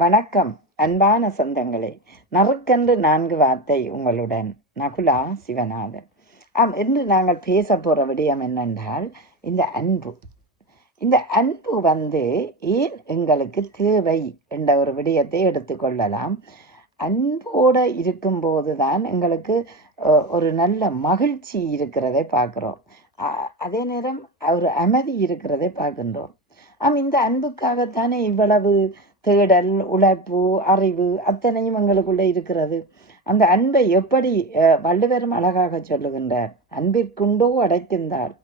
வணக்கம். அன்பான சொந்தங்களே நறுக்கென்று நான்கு வார்த்தை உங்களுடன் நகுலா சிவநாதன். ஆம் இன்று நாங்கள் பேச போகிற விடயம் என்னென்றால் இந்த அன்பு. இந்த அன்பு வந்து ஏன் எங்களுக்கு தேவை என்ற ஒரு விடயத்தை எடுத்துக்கொள்ளலாம் அன்போடு இருக்கும்போது தான் எங்களுக்கு ஒரு நல்ல மகிழ்ச்சி இருக்கிறதை பார்க்குறோம். அதே நேரம் ஒரு அமைதி இருக்கிறதை பார்க்கின்றோம். ஆம் இந்த அன்புக்காகத்தானே இவ்வளவு தேடல் உழைப்பு அறிவு அத்தனையும் எங்களுக்குள்ளே இருக்கிறது. அந்த அன்பை எப்படி வள்ளுவரும் அழகாக சொல்லுகின்றார் அன்பிற்குண்டோ அடைக்கின்றாள்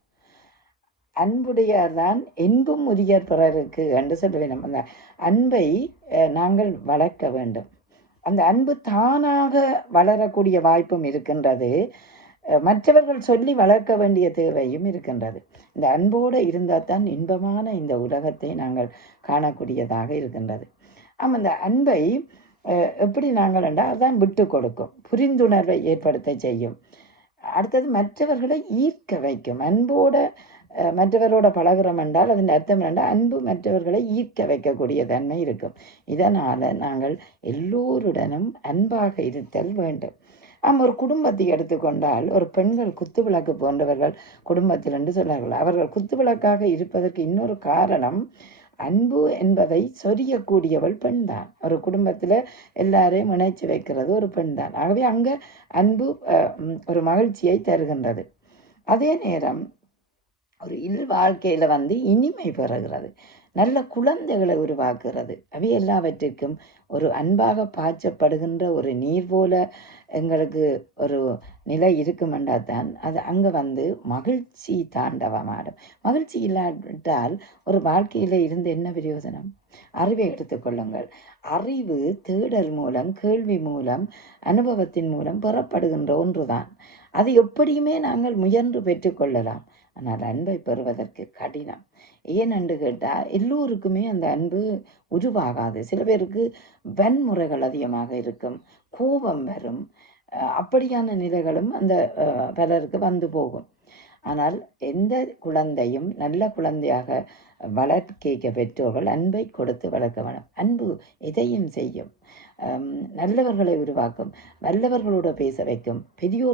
அன்புடையார்தான் என்பும் உரியர் பிறருக்கு என்று சொல்லுவேன் அந்த அன்பை அஹ், நாங்கள் வளர்க்க வேண்டும். அந்த அன்பு தானாக வளரக்கூடிய வாய்ப்பும் இருக்கின்றது. மற்றவர்கள் சொல்லி வளர்க்க வேண்டிய தேவையும் இருக்கின்றது. இந்த அன்போடு இருந்தால் தான் இன்பமான இந்த உலகத்தை நாங்கள் காணக்கூடியதாக இருக்கின்றது. ஆமாம் இந்த அன்பை எப்படி நாங்கள் என்றால் அதுதான் விட்டு கொடுக்கும். புரிந்துணர்வை ஏற்படுத்த செய்யும். அடுத்தது மற்றவர்களை ஈர்க்க வைக்கும். அன்போட மற்றவரோட பழகுறோம் என்றால் அதன் அர்த்தம் என்றால் அன்பு மற்றவர்களை ஈர்க்க வைக்கக்கூடிய தன்மை இருக்கும். இதனால் நாங்கள் எல்லோருடனும் அன்பாக இருத்தல் வேண்டும். ஆம் ஒரு குடும்பத்தை எடுத்துக்கொண்டால் ஒரு பெண்கள் குத்து விளக்கு போன்றவர்கள் குடும்பத்தில் என்று சொன்னார்கள் அவர்கள் குத்து விளக்காக இருப்பதற்கு இன்னொரு காரணம் அன்பு என்பதை சொரியக்கூடியவள் பெண்தான். ஒரு குடும்பத்தில் எல்லாரையும் இணைச்சு வைக்கிறது ஒரு பெண்தான். ஆகவே அங்கே அன்பு ஒரு மகிழ்ச்சியை தருகின்றது. அதே நேரம் ஒரு இல் வாழ்க்கையில் வந்து இனிமை பெறுகிறது. நல்ல குழந்தைகளை உருவாக்குகிறது. அவை எல்லாவற்றிற்கும் ஒரு அன்பாக பாய்ச்சப்படுகின்ற ஒரு நீர் போல எங்களுக்கு ஒரு நிலை இருக்குமெண்டா தான் அது அங்கே வந்து மகிழ்ச்சி தாண்டவமாடும். மகிழ்ச்சி இல்லாவிட்டால் ஒரு வாழ்க்கையில் இருந்து என்ன பிரயோஜனம்? அறிவை எடுத்துக்கொள்ளுங்கள் அறிவு தேடல் மூலம் கேள்வி மூலம் அனுபவத்தின் மூலம் பெறப்படுகின்ற ஒன்றுதான். அது எப்படியுமே நாங்கள் முயன்று பெற்றுக்கொள்ளலாம் ஆனால் அன்பை பெறுவதற்கு கடினம். ஏன் என்று கேட்டால் எல்லோருக்குமே அந்த அன்பு உருவாகாது. சில பேருக்கு வன்முறைகள் அதிகமாக இருக்கும் கோபம் வரும் அப்படியான நிலைகளும் அந்த பலருக்கு வந்து போகும். ஆனால் எந்த குழந்தையும் நல்ல குழந்தையாக வளர்க்க பெற்றோர்கள் அன்பை கொடுத்து வளர்க்க வேண்டும். அன்பு எதையும் செய்யும். நல்லவர்களை உருவாக்கும் நல்லவர்களோட பேச வைக்கும் பெரியோர்